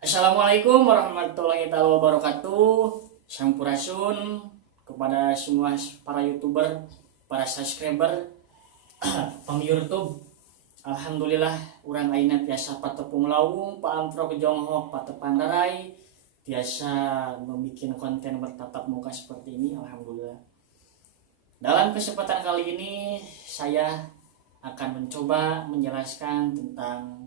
Assalamualaikum warahmatullahi wabarakatuh. Sampurasun kepada semua para youtuber, para subscriber, pam YouTube. Alhamdulillah, urang aina tiasa patepung lawung, paamprok jonghok, patepang rarai, tiasa membuat konten bertatap muka seperti ini. Alhamdulillah. Dalam kesempatan kali ini saya akan mencoba menjelaskan tentang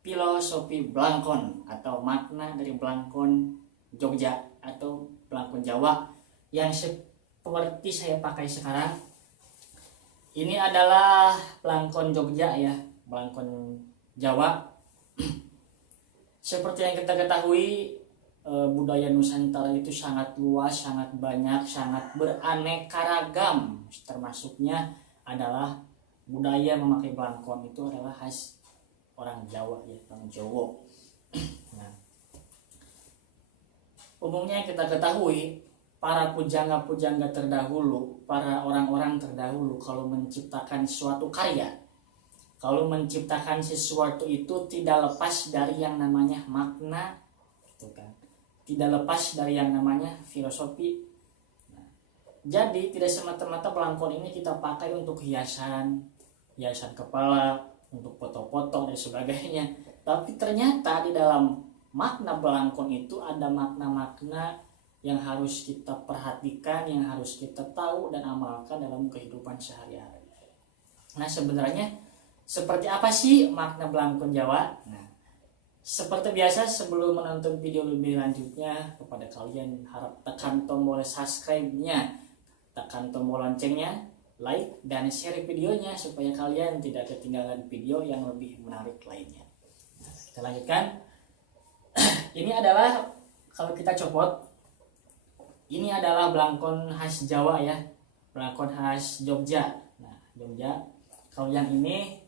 filosofi Blangkon atau makna dari Blangkon Jogja atau Blangkon Jawa yang seperti saya pakai sekarang. Ini adalah Blangkon Jogja ya, Blangkon Jawa. Seperti yang kita ketahui, budaya Nusantara itu sangat luas, sangat banyak, sangat beraneka ragam. Termasuknya adalah budaya memakai Blangkon itu adalah khas orang Jawa ya, orang Jawa. Nah, umumnya kita ketahui para pujangga-pujangga terdahulu, para orang-orang terdahulu kalau menciptakan suatu karya, kalau menciptakan sesuatu itu tidak lepas dari yang namanya makna, gitu kan? Tidak lepas dari yang namanya filosofi. Nah, jadi tidak semata-mata Blangkon ini kita pakai untuk hiasan kepala, untuk foto-foto dan sebagainya. Tapi ternyata di dalam makna Blangkon itu ada makna-makna yang harus kita perhatikan, yang harus kita tahu dan amalkan dalam kehidupan sehari-hari. Nah, sebenarnya seperti apa sih makna Blangkon Jawa? Nah, seperti biasa sebelum menonton video lebih lanjutnya, kepada kalian harap tekan tombol subscribe-nya, tekan tombol loncengnya, like dan share videonya supaya kalian tidak ketinggalan video yang lebih menarik lainnya. Nah, kita lanjutkan. Ini adalah, kalau kita copot, ini adalah Blangkon khas Jawa ya, Blangkon khas Jogja. Nah, Jogja. Kalau yang ini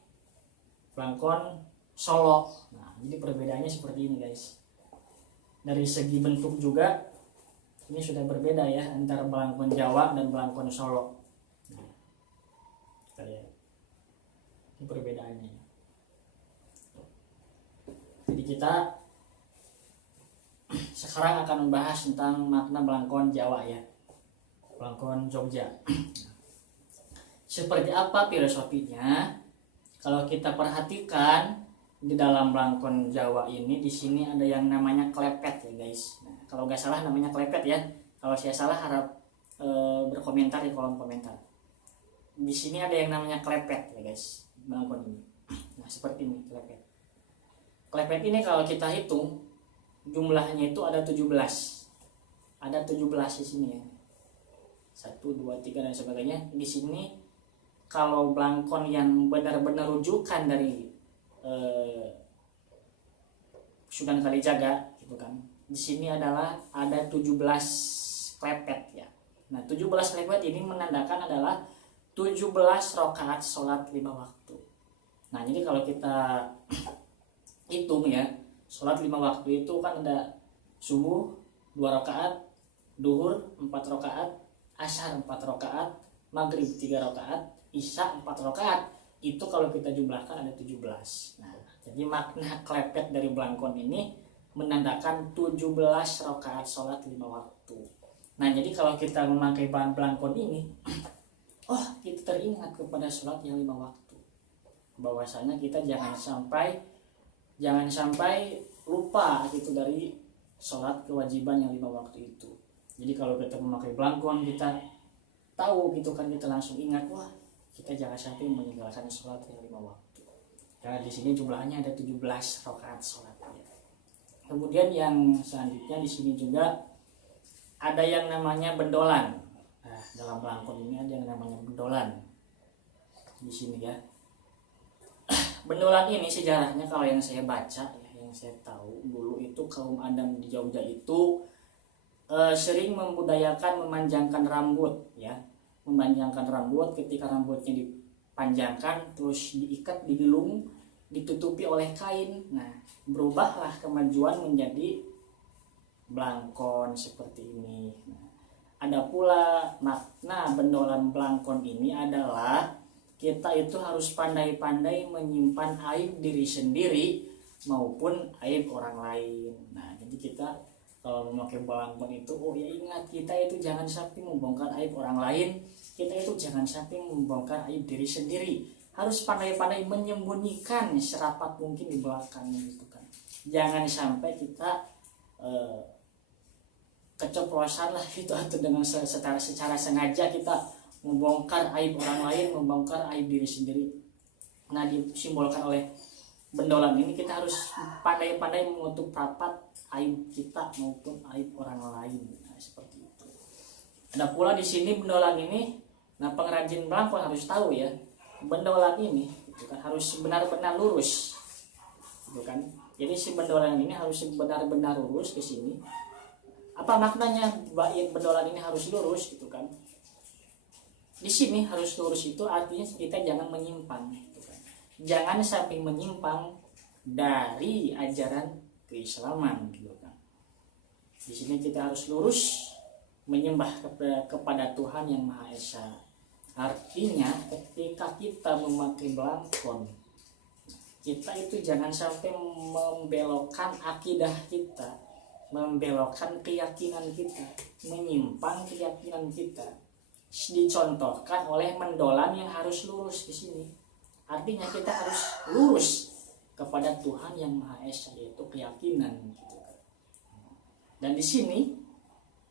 Blangkon Solo. Nah, jadi perbedaannya seperti ini guys. Dari segi bentuk juga ini sudah berbeda ya antara Blangkon Jawa dan Blangkon Solo. Ini perbedaannya. Jadi kita sekarang akan membahas tentang makna Blangkon Jawa ya, Blangkon Jogja. Seperti apa filosofinya? Kalau kita perhatikan di dalam Blangkon Jawa ini, di sini ada yang namanya klepet ya guys. Nah, kalau nggak salah namanya klepet ya. Kalau saya salah harap berkomentar di kolom komentar. Di sini ada yang namanya klepet ya guys, Blangkon ini. Nah, seperti ini klepet. Klepet ini kalau kita hitung jumlahnya itu ada 17. Ada 17 di sini ya. 1 2 3 dan sebagainya. Di sini kalau Blangkon yang benar-benar rujukan dari Sunan Kalijaga gitu kan. Di sini adalah ada 17 klepet ya. Nah, 17 klepet ini menandakan adalah 17 rakaat sholat 5 waktu. Nah, jadi kalau kita hitung ya, sholat 5 waktu itu kan ada subuh 2 rakaat, duhur 4 rakaat, asar 4 rakaat, maghrib 3 rakaat, isya 4 rakaat. Itu kalau kita jumlahkan ada 17. Nah, jadi makna klepet dari Blangkon ini menandakan 17 rakaat sholat 5 waktu. Nah, jadi kalau kita memakai bahan Blangkon ini, oh, kita teringat kepada sholat yang 5 waktu. Bahwasanya kita jangan sampai lupa gitu dari sholat kewajiban yang 5 waktu itu. Jadi kalau kita memakai Blangkon, kita tahu gitu kan, kita langsung ingat, wah, kita jangan sampai meninggalkan sholat yang 5 waktu. Karena di sini jumlahnya ada 17 rakaat sholat. Kemudian yang selanjutnya di sini juga ada yang namanya bendolan. Nah, dalam Blangkon ini ada yang namanya bendolan. Di sini ya. Bendolan ini sejarahnya kalau yang saya baca ya, yang saya tahu dulu itu kaum Adam di Jogja itu sering membudayakan memanjangkan rambut ya. Memanjangkan rambut, ketika rambutnya dipanjangkan terus diikat, digulung, ditutupi oleh kain. Nah, berubahlah kemajuan menjadi Blangkon seperti ini. Nah, ada pula makna bendolan Blangkon ini adalah kita itu harus pandai-pandai menyimpan aib diri sendiri maupun aib orang lain. Nah, jadi kita kalau memakai belangkon itu, oh ya ingat, kita itu jangan sampai membongkar aib orang lain, kita itu jangan sampai membongkar aib diri sendiri. Harus pandai-pandai menyembunyikan serapat mungkin di belakangnya gitu kan. Jangan sampai kita keceplosan lah gitu, atau dengan secara sengaja kita membongkar aib orang lain, membongkar aib diri sendiri. Nah, disimbolkan oleh bendolan ini kita harus pandai-pandai menutup rapat aib kita maupun aib orang lain. Nah, seperti itu. Ada pula di sini bendolan ini, nah pengrajin belangkon harus tahu ya, bendolan ini itu kan harus benar-benar lurus, gitu kan. Jadi si bendolan ini harus benar-benar lurus ke sini. Apa maknanya bendolan ini harus lurus gitu kan? Di sini harus lurus itu artinya kita jangan menyimpang. Jangan sampai menyimpang dari ajaran keislaman gitu kan. Di sini kita harus lurus menyembah kepada Tuhan yang Maha Esa. Artinya ketika kita memakai belangkon, kita itu jangan sampai membelokkan akidah kita, membelokkan keyakinan kita, menyimpang keyakinan kita. Dicontohkan oleh mendolan yang harus lurus di sini. Artinya kita harus lurus kepada Tuhan yang Maha Esa, yaitu keyakinan gitu. Dan di sini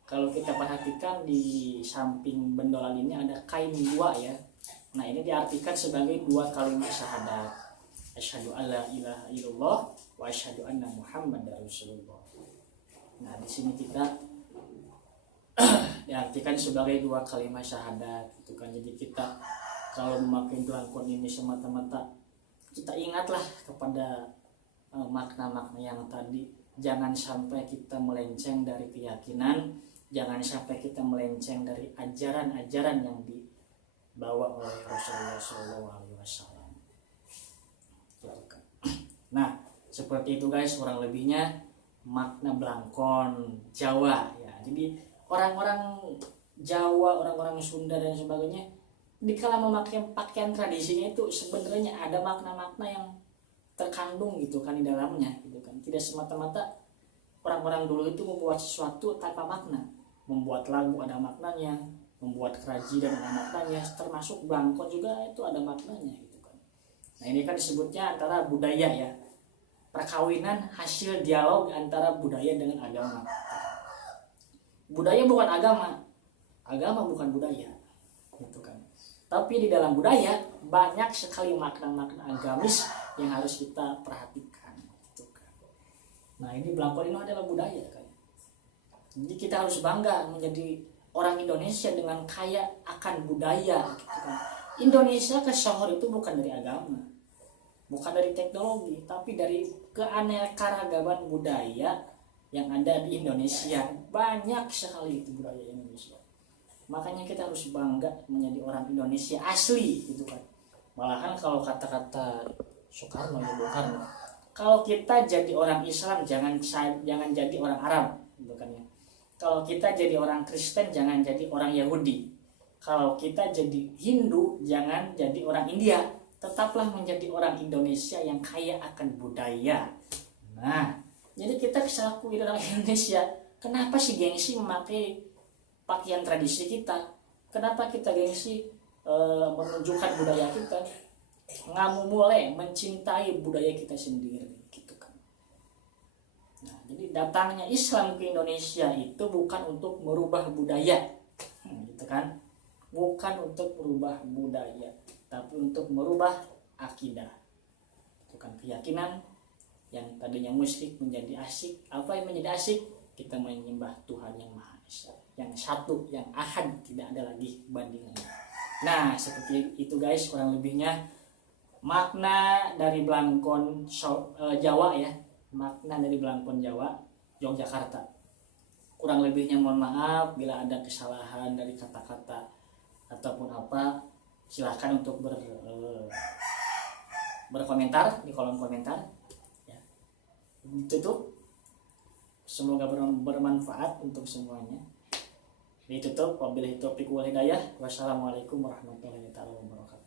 kalau kita perhatikan di samping bendolan ini ada kain dua ya. Nah, ini diartikan sebagai dua kalimat syahadat. Asyhadu alla ilaha illallah wa asyhadu anna Muhammadar Rasulullah. Nah, di sini kita diartikan sebagai dua kalimat syahadat gitu kan. Jadi kita kalau memakai belangkon ini semata-mata kita ingatlah kepada makna-makna yang tadi. Jangan sampai kita melenceng dari keyakinan, jangan sampai kita melenceng dari ajaran-ajaran yang dibawa oleh Rasulullah SAW. Nah, seperti itu guys, kurang lebihnya makna belangkon Jawa ya. Jadi orang-orang Jawa, orang-orang Sunda dan sebagainya, dikala memakai pakaian tradisinya itu sebenarnya ada makna-makna yang terkandung gitu kan di dalamnya gitu kan. Tidak semata-mata orang-orang dulu itu membuat sesuatu tanpa makna. Membuat lagu ada maknanya, membuat kerajinan ada maknanya, termasuk belangkon juga itu ada maknanya gitu kan. Nah, ini kan disebutnya antara budaya ya. Perkawinan hasil dialog antara budaya dengan agama. Budaya bukan agama, agama bukan budaya gitu kan. Tapi di dalam budaya banyak sekali makna-makna agamis yang harus kita perhatikan. Gitu kan. Nah, ini belangkon ini adalah budaya kan. Jadi kita harus bangga menjadi orang Indonesia dengan kaya akan budaya. Gitu kan. Indonesia kesyahor itu bukan dari agama, bukan dari teknologi, tapi dari keanekaragaman budaya yang ada di Indonesia. Banyak sekali itu budaya Indonesia. Makanya kita harus bangga menjadi orang Indonesia asli gitu kan. Malahan kalau kata-kata Soekarno ya, Bung Karno, kalau kita jadi orang Islam jangan jadi orang Arab gitu kan ya. Kalau kita jadi orang Kristen jangan jadi orang Yahudi. Kalau kita jadi Hindu jangan jadi orang India. Tetaplah menjadi orang Indonesia yang kaya akan budaya. Nah, jadi kita selaku orang Indonesia, kenapa sih gengsi memakai pakaian tradisi kita? Kenapa kita gengsi menunjukkan budaya kita? Nggak mulai mencintai budaya kita sendiri gitu kan. Nah, jadi datangnya Islam ke Indonesia itu bukan untuk merubah budaya, gitu kan? Bukan untuk merubah budaya, tapi untuk merubah akidah. Itu kan keyakinan yang tadinya musyrik menjadi asyik. Apa yang menjadi asyik? Kita menyembah Tuhan yang Maha Esa, yang satu, yang ahad, tidak ada lagi bandingannya. Nah, seperti itu guys kurang lebihnya makna dari belangkon Jawa ya, makna dari belangkon Jawa Yogyakarta. Kurang lebihnya mohon maaf bila ada kesalahan dari kata-kata ataupun apa, silahkan untuk berkomentar di kolom komentar ya. Ditutup, semoga bermanfaat untuk semuanya. Ditutup, wabillahi taufiq wal hidayah. Wassalamualaikum warahmatullahi wabarakatuh.